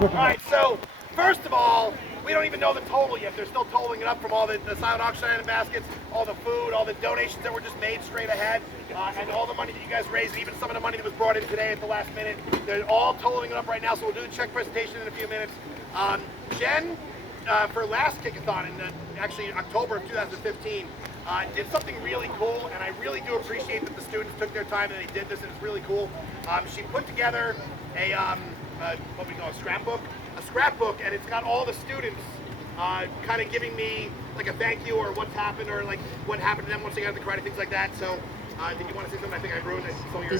All right, so first of all, we don't even know the total yet. They're still totaling it up from all the silent auction item baskets, all the food, all the donations that were just made straight ahead, and all the money that you guys raised, and even some of the money that was brought in today at the last minute. They're all totaling it up right now, so we'll do the check presentation in a few minutes. Jen, for last Kick-a-Thon in actually October of 2015, did something really cool, and I really do appreciate that the students took their time and they did this, and it's really cool. She put together a what we call a scrapbook, and it's got all the students kind of giving me like a thank you or what's happened or like what happened to them once they got to karate, things like that. So, did you want to say something? I think I ruined it. So your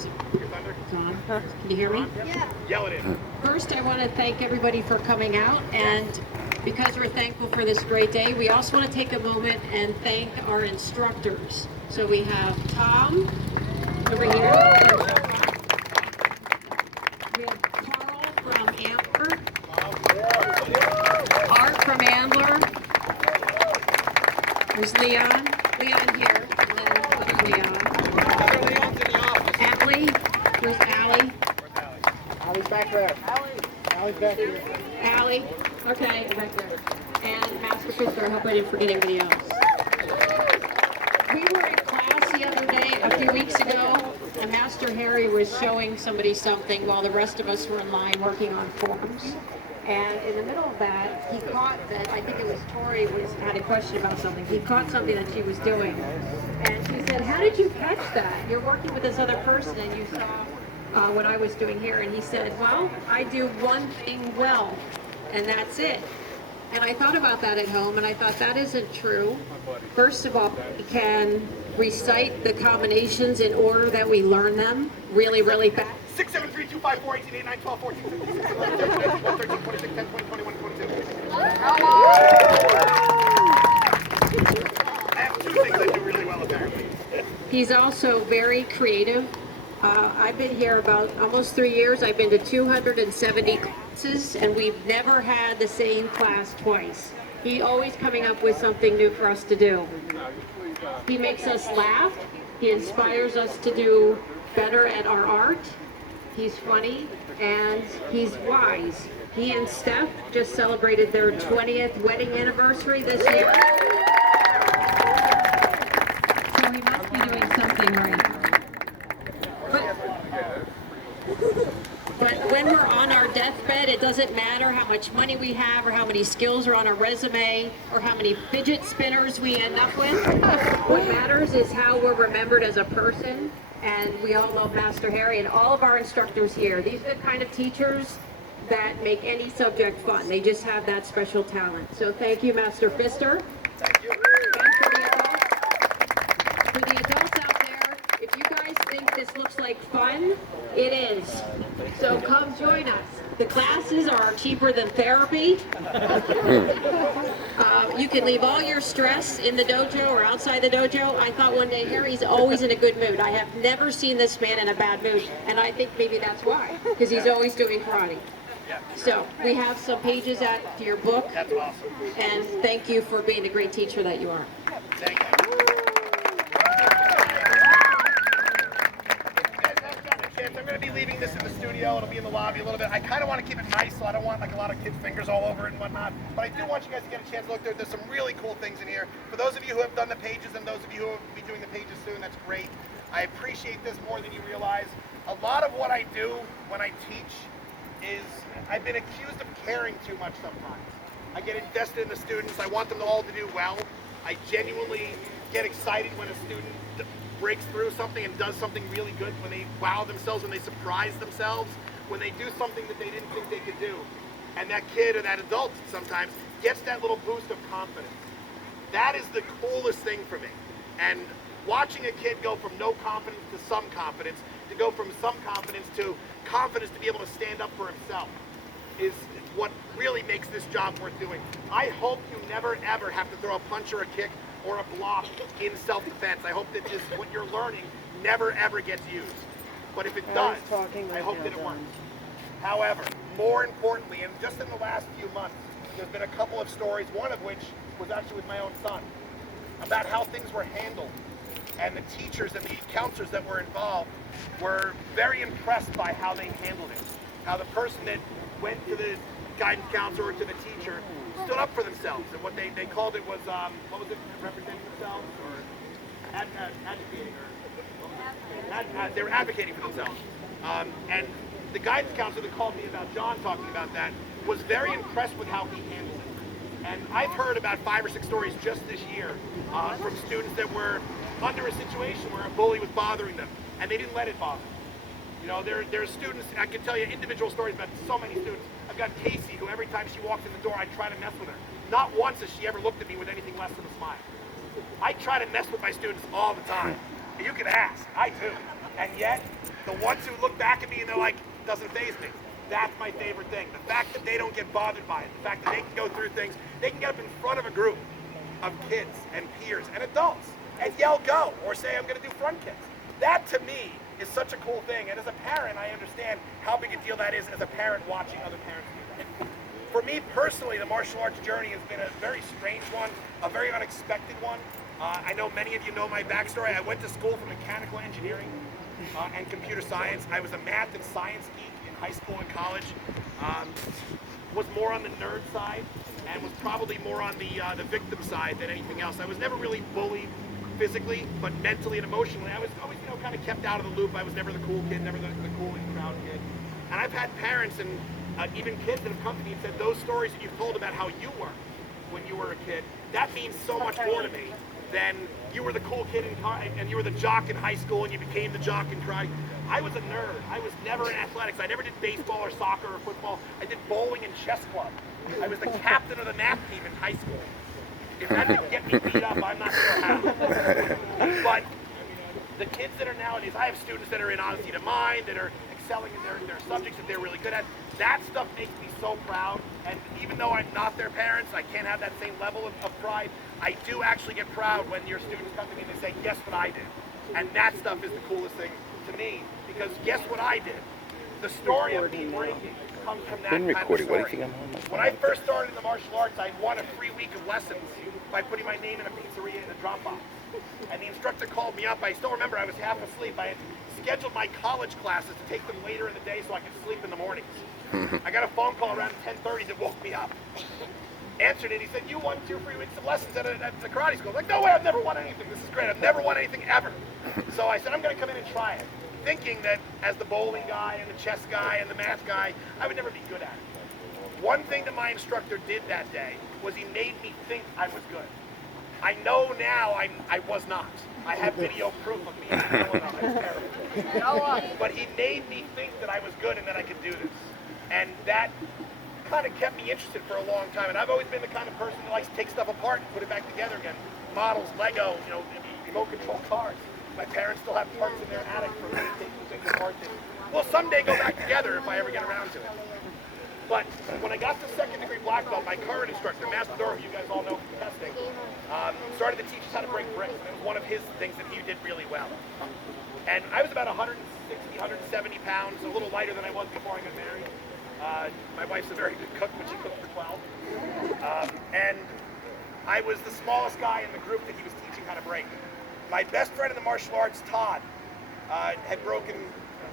thunder. John, can you hear me? Yeah. Yell it in. First, I want to thank everybody for coming out, and because we're thankful for this great day, we also want to take a moment and thank our instructors. So we have Tom over here. We have Carl from Ambler. Art from Ambler. There's Leon. Leon here. And then other Leon. Allie. Where's Allie? Allie's back there. Allie's back here. Allie. Okay, back there. And Master Pfister. I hope I didn't forget anybody else. We were in class the other day, a few weeks ago, and Master Harry was showing somebody something while the rest of us were in line working on forms. And in the middle of that, he caught that, I think it was Tori had a question about something. He caught something that she was doing. And she said, how did you catch that? You're working with this other person and you saw what I was doing here. And he said, well, I do one thing well, and that's it. And I thought about that at home, and I thought that isn't true. First of all, we can recite the combinations in order that we learn them really, really fast. 6, 7, 3, 2, 5, 4, 18, 8, 9, 12, 14, 15, 16, 17, 18, 19, 20, 13, 26, 10, 20, 21, 22. I have two things I do really well, apparently. He's also very creative. I've been here about almost 3 years. I've been to 270 classes, and we've never had the same class twice. He's always coming up with something new for us to do. He makes us laugh. He inspires us to do better at our art. He's funny, and he's wise. He and Steph just celebrated their 20th wedding anniversary this year. So he must be doing something right. But when we're on our deathbed, it doesn't matter how much money we have or how many skills are on our resume or how many fidget spinners we end up with. What matters is how we're remembered as a person. And we all love Master Harry and all of our instructors here. These are the kind of teachers that make any subject fun. They just have that special talent. So thank you, Master Pfister. Thank you. And for the adults. For the adults out there, if you guys think this looks like fun, it is. So come join us. The classes are cheaper than therapy. You can leave all your stress in the dojo or outside the dojo. I thought one day, Harry's always in a good mood. I have never seen this man in a bad mood. And I think maybe that's why, because he's always doing karate. So we have some pages out to your book. That's awesome. And thank you for being the great teacher that you are. Thank you. I'm going to be leaving this in the studio. It'll be in the lobby a little bit. I kind of want to keep it nice, so I don't want like a lot of kids' fingers all over it and whatnot. But I do want you guys to get a chance to look there. There's some really cool things in here. For those of you who have done the pages and those of you who will be doing the pages soon, that's great. I appreciate this more than you realize. A lot of what I do when I teach is I've been accused of caring too much sometimes. I get invested in the students. I want them all to do well. I genuinely get excited when a student breaks through something and does something really good, when they wow themselves, when they surprise themselves, when they do something that they didn't think they could do. And that kid or that adult sometimes gets that little boost of confidence. That is the coolest thing for me. And watching a kid go from no confidence to some confidence, to go from some confidence to confidence to be able to stand up for himself is what really makes this job worth doing. I hope you never ever have to throw a punch or a kick or a block in self-defense. I hope that this, what you're learning, never ever gets used. But if it does, I hope that it works. However, more importantly, and just in the last few months, there's been a couple of stories, one of which was actually with my own son, about how things were handled. And the teachers and the counselors that were involved were very impressed by how they handled it. How the person that went to the guidance counselor to the teacher, stood up for themselves. And what they called it was, what was it, representing themselves? Or advocating? Or, they were advocating for themselves. And the guidance counselor that called me about John talking about that was very impressed with how he handled it. And I've heard about 5 or 6 stories just this year from students that were under a situation where a bully was bothering them, and they didn't let it bother them. You know, there's students, I can tell you individual stories about so many students. I've got Casey, who every time she walks in the door, I try to mess with her. Not once has she ever looked at me with anything less than a smile. I try to mess with my students all the time. And you can ask, I do. And yet, the ones who look back at me and they're like, doesn't faze me. That's my favorite thing. The fact that they don't get bothered by it. The fact that they can go through things. They can get up in front of a group of kids and peers and adults and yell go, or say I'm going to do front kicks. That to me is such a cool thing. And as a parent, I understand how big a deal that is as a parent watching other parents do that. For me personally, the martial arts journey has been a very strange one, a very unexpected one. I know many of you know my backstory. I went to school for mechanical engineering and computer science. I was a math and science geek in high school and college. Was more on the nerd side and was probably more on the victim side than anything else. I was never really bullied physically, but mentally and emotionally, I was always, kind of kept out of the loop. I was never the cool kid, never the cool and proud kid. And I've had parents and even kids that have come to me and said, those stories that you've told about how you were when you were a kid, that means so much more to me than you were the cool kid and you were the jock in high school and you became the jock in karate. I was a nerd. I was never in athletics. I never did baseball or soccer or football. I did bowling and chess club. I was the captain of the math team in high school. If that didn't get me beat up, I'm not sure how. But the kids that are nowadays, I have students that are in Honesty to Mind, that are excelling in their subjects that they're really good at. That stuff makes me so proud. And even though I'm not their parents, I can't have that same level of pride. I do actually get proud when your students come to me and they say, guess what I did? And that stuff is the coolest thing to me, because guess what I did? The story of me breaking comes from that kind of story. When I first started in the martial arts, I won a free week of lessons by putting my name in a pizzeria in a drop box. And the instructor called me up. I still remember I was half asleep. I had scheduled my college classes to take them later in the day so I could sleep in the mornings. I got a phone call around 10:30 that woke me up. Answered it. He said, you won 2 free weeks of lessons at the karate school. I'm like, no way, I've never won anything. This is great. I've never won anything ever. So I said, I'm going to come in and try it, thinking that as the bowling guy and the chess guy and the math guy, I would never be good at it. One thing that my instructor did that day was he made me think I was good. I know now I was not. I have video proof of me in Illinois. It's terrible. But he made me think that I was good and that I could do this. And that kind of kept me interested for a long time. And I've always been the kind of person who likes to take stuff apart and put it back together again. Models, Lego, remote control cars. My parents still have parts in their attic for me taking things apart. We'll someday go back together if I ever get around to it. But when I got to 2nd degree black belt, my current instructor, Master Dora, who you guys all know from testing, started to teach us how to break bricks. It was one of his things that he did really well. And I was about 160, 170 pounds, a little lighter than I was before I got married. My wife's a very good cook, but she cooked for 12. And I was the smallest guy in the group that he was teaching how to break. My best friend in the martial arts, Todd, had broken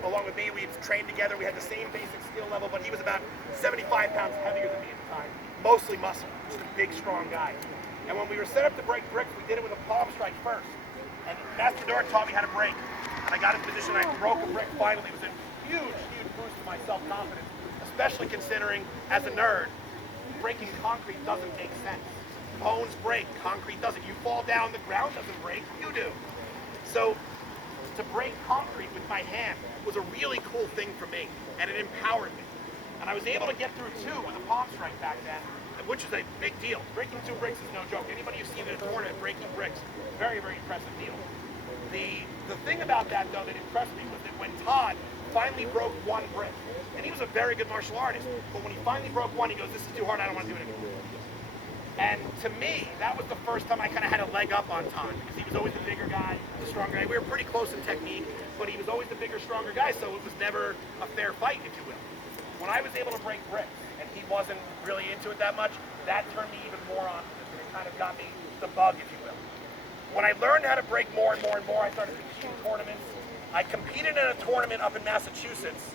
along with me. We trained together. We had the same basic skill level, but he was about 75 pounds heavier than me at the time. Mostly muscle, just a big, strong guy. And when we were set up to break bricks, we did it with a palm strike first. And Master Dora taught me how to break. And I got in position, I broke a brick finally. It was a huge, huge boost to my self-confidence, especially considering, as a nerd, breaking concrete doesn't make sense. Bones break, concrete doesn't. You fall down, the ground doesn't break, you do. So, to break concrete with my hand was a really cool thing for me, and it empowered me. And I was able to get through 2 with a palm strike back then, which is a big deal. Breaking 2 bricks is no joke. Anybody who's seen it at a tournament breaking bricks, very, very impressive deal. The thing about that, though, that impressed me was that when Todd finally broke 1 brick, and he was a very good martial artist, but when he finally broke 1, he goes, this is too hard, I don't want to do it anymore. And to me, that was the first time I kind of had a leg up on Todd, because he was always the bigger guy, the stronger guy. We were pretty close in technique, but he was always the bigger, stronger guy, so it was never a fair fight, if you will. When I was able to break bricks, and he wasn't really into it that much, that turned me even more on, and it kind of got me the bug, if you will. When I learned how to break more and more and more, I started competing in tournaments. I competed in a tournament up in Massachusetts